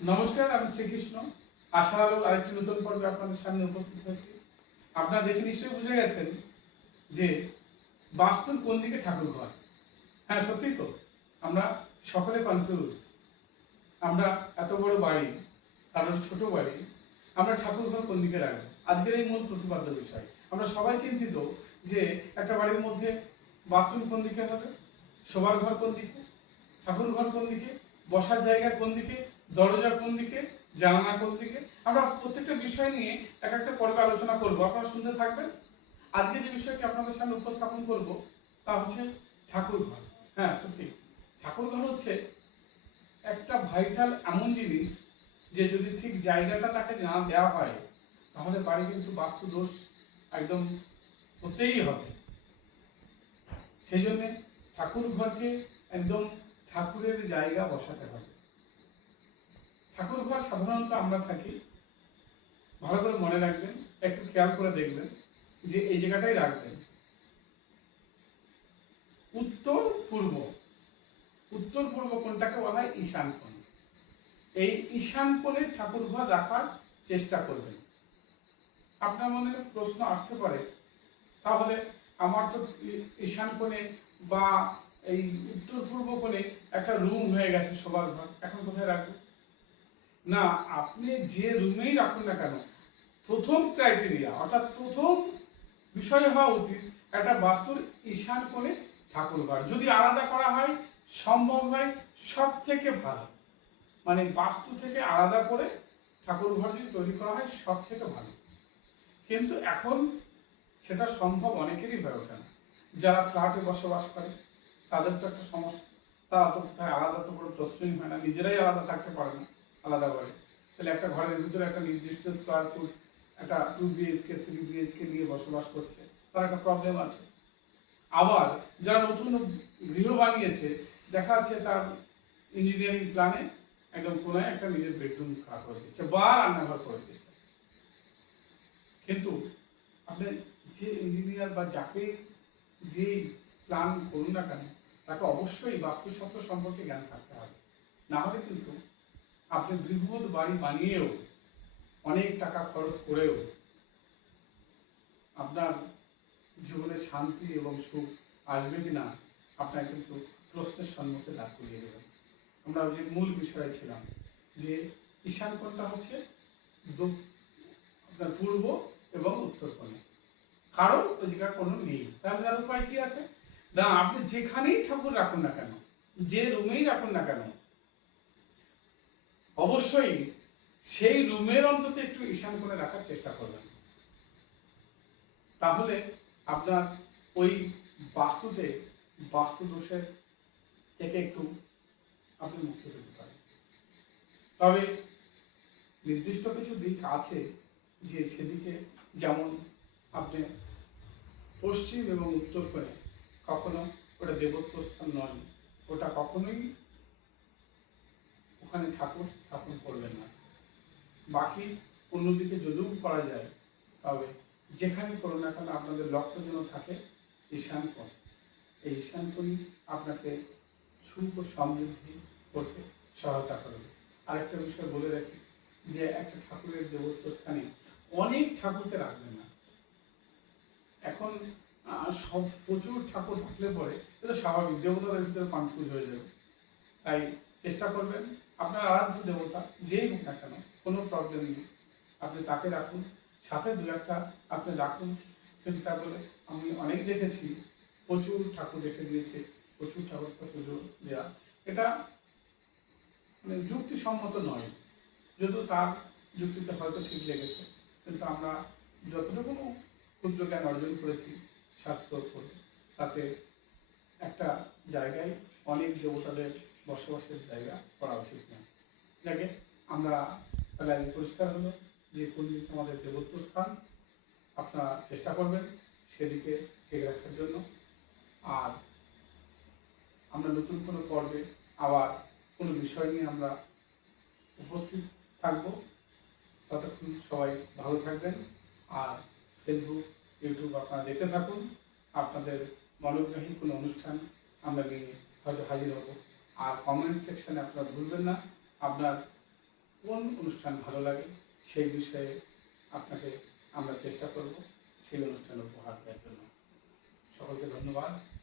নমস্কার, আমি শ্রীকৃষ্ণ। আশার আলোর আরেকটি নতুন পর্বে আপনাদের সামনে উপস্থিত হয়েছি। আপনারা দেখে নিশ্চয়ই বুঝে গেছেন যে বাস্তুর কোন দিকে ঠাকুর ঘর। হ্যাঁ, সত্যিই তো আমরা সকলে কনফিউজ। আমরা এত বড় বাড়ি, কারোর ছোট বাড়ি, আমরা ঠাকুর ঘর কোন দিকে রাখবো, আজকের এই মূল প্রতিপাদ্য বিষয়। আমরা সবাই চিন্তিত যে একটা বাড়ির মধ্যে বাথরুম কোন দিকে হবে, শোবার ঘর কোন দিকে, ঠাকুর ঘর কোন দিকে, বসার জায়গা কোন দিকে, দরজা কোন দিকে, জানালা কোন দিকে। আমরা প্রত্যেকটা বিষয় নিয়ে এক একটা পর্বে আলোচনা করব, আপনারা শুনতে থাকবেন। আজকে যে বিষয়টি আপনাদের সামনে উপস্থাপন করব তা হচ্ছে ঠাকুর ঘর। হ্যাঁ, সত্যি ঠাকুর ঘর হচ্ছে একটা ভাইটাল এমন জিনিস যে যদি ঠিক জায়গাটা তাকে না দেওয়া হয় তাহলে বাড়ি কিন্তু বাস্তু দোষ একদম হতেই হবে। সেই জন্যে ঠাকুর ঘরকে একদম ঠাকুরের জায়গা বসাতে হবে। ঠাকুর ঘর সাধারণত আমরা থাকি, ভালো করে মনে রাখবেন, একটু খেয়াল করে দেখবেন যে এই জায়গাটাই রাখবেন উত্তর পূর্ব। উত্তর পূর্ব কোণটাকে বলা হয় ঈশান কোণ। এই ঈশান কোণে ঠাকুর ঘর রাখার চেষ্টা করবেন। আপনার মনে প্রশ্ন আসতে পারে, তাহলে আমার তো ঈশান কোণে বা এই উত্তর পূর্ব কোণে একটা রুম হয়ে গেছে শোবার ঘর, এখন কোথায় রাখবেন? না, আপনি যে রুমেই রাখুন না কেন, প্রথম ক্রাইটেরিয়া অর্থাৎ প্রথম বিষয় হওয়া উচিত একটা বাস্তুর ঈশান কোণে ঠাকুর ঘর। যদি আলাদা করা হয়, সম্ভব হয়, সব থেকে ভালো। মানে বাস্তু থেকে আলাদা করে ঠাকুর ঘর যদি তৈরি করা হয় সব থেকে ভালো। কিন্তু এখন সেটা সম্ভব অনেকেরই হয়ে ওঠে না। যারা ফ্ল্যাটে বসবাস করে তাদের তো একটা সমস্যা, তারা তো কোথায় আলাদা তো কোনো প্রশ্নই হয় না, নিজেরাই আলাদা থাকতে পারে না আলাদা করে। তাহলে একটা ঘরের ভিতরে একটা নির্দিষ্ট স্কোয়ার ফুট একটা 2 BHK 3 BHK নিয়ে বসবাস করছে, তার একটা প্রবলেম আছে। আবার যারা নতুন গৃহ বানিয়েছে, দেখা যাচ্ছে তার ইঞ্জিনিয়ারিং প্ল্যানে একদম কোনায় একটা নিজের বেডরুম খারাপ করে দিয়েছে বা রান্নাঘর করে দিয়েছে। কিন্তু আপনি যে ইঞ্জিনিয়ার বা যাকে দিয়ে প্ল্যান করুন না কেন, তাকে অবশ্যই বাস্তুশাস্ত্র সম্পর্কে জ্ঞান থাকতে হবে। না হলে কিন্তু আপনি বৃহৎ বাড়ি বানিয়েও অনেক টাকা খরচ করেও আপনার জীবনে শান্তি এবং সুখ আসবে কি না আপনার কিন্তু প্রশ্নের সম্মুখে দাঁড় করিয়ে দেবেন। আমরা যে মূল বিষয়ে ছিলাম যে ঈশান কোণটা হচ্ছে আপনার পূর্ব এবং উত্তর কোণে, কারণ ওই জায়গার কোনো নেই। তাহলে তার উপায় কি আছে? না, আপনি যেখানেই ঠাকুর রাখুন না কেন, যে রুমেই রাখুন না কেন, অবশ্যই সেই রুমের অন্তত একটু ঈশান কোণে রাখার চেষ্টা করবেন। তাহলে আপনার ওই বাস্তুতে বাস্তু দোষের থেকে একটু আপনি মুক্তি পেতে পারেন। তবে নির্দিষ্ট কিছু দিক আছে যে সেদিকে, যেমন আপনি পশ্চিম এবং উত্তর কোণে কখনো, ওটা দেবত্ব স্থান নয়, ওটা কখনোই ওখানে ঠাকুর স্থাপন করবেন না। বাকি অন্যদিকে যদিও করা যায়, তবে যেখানে করুন না কেন আপনাদের লক্ষ্য যেন থাকে ঈশান কোণ। এই ঈশান কোণই আপনাকে সুখ ও সমৃদ্ধি করতে সহায়তা করবে। আরেকটা বিষয় বলে রাখি যে একটা ঠাকুরের দেবত্ব স্থানে অনেক ঠাকুরকে রাখবেন না। এখন সব প্রচুর ঠাকুর থাকলে পরে এটা স্বাভাবিক, দেবতাদের ভিতরে কনফিউজ হয়ে যাবে। তাই চেষ্টা করবেন আপনার আরাধ্য দেবতা যেই হোক না কেন, কোনো প্রবলেম নেই, আপনি তাকে রাখুন, সাথে দু একটা আপনি রাখুন। কিন্তু তা বলে আমি অনেক দেখেছি প্রচুর ঠাকুর রেখে দিয়েছে, প্রচুর ঠাকুরকে পুজো দেওয়া, এটা মানে যুক্তিসম্মত নয়। যদিও তার যুক্তিতে হয়তো ঠিক লেগেছে, কিন্তু আমরা যতটুকু ক্ষুদ্র জ্ঞান অর্জন করেছি শাস্ত্র পড়ে, তাতে একটা জায়গায় অনেক দেবতাদের বসবাসের জায়গা করা উচিত না। যাকে আমরা তাহলে আজ পরিষ্কার হলো যে কোন দিকে আমাদের দেবত্ব স্থান, আপনারা চেষ্টা করবেন সেদিকে ঠিক রাখার জন্য। আর আমরা নতুন কোনো পর্বে আবার কোনো বিষয় নিয়ে আমরা উপস্থিত থাকব। ততক্ষণ সবাই ভালো থাকবেন। আর ফেসবুক, ইউটিউব আপনারা দেখতে থাকুন। আপনাদের মনোগ্রাহী কোনো অনুষ্ঠান আমরা নিয়ে হয়তো হাজির হব। আর কমেন্ট সেকশানে আপনারা ভুলবেন না আপনার কোন অনুষ্ঠান ভালো লাগে সেই বিষয়ে আপনাকে আমরা চেষ্টা করব সেই অনুষ্ঠান উপহার দেওয়ার জন্য। সকলকে ধন্যবাদ।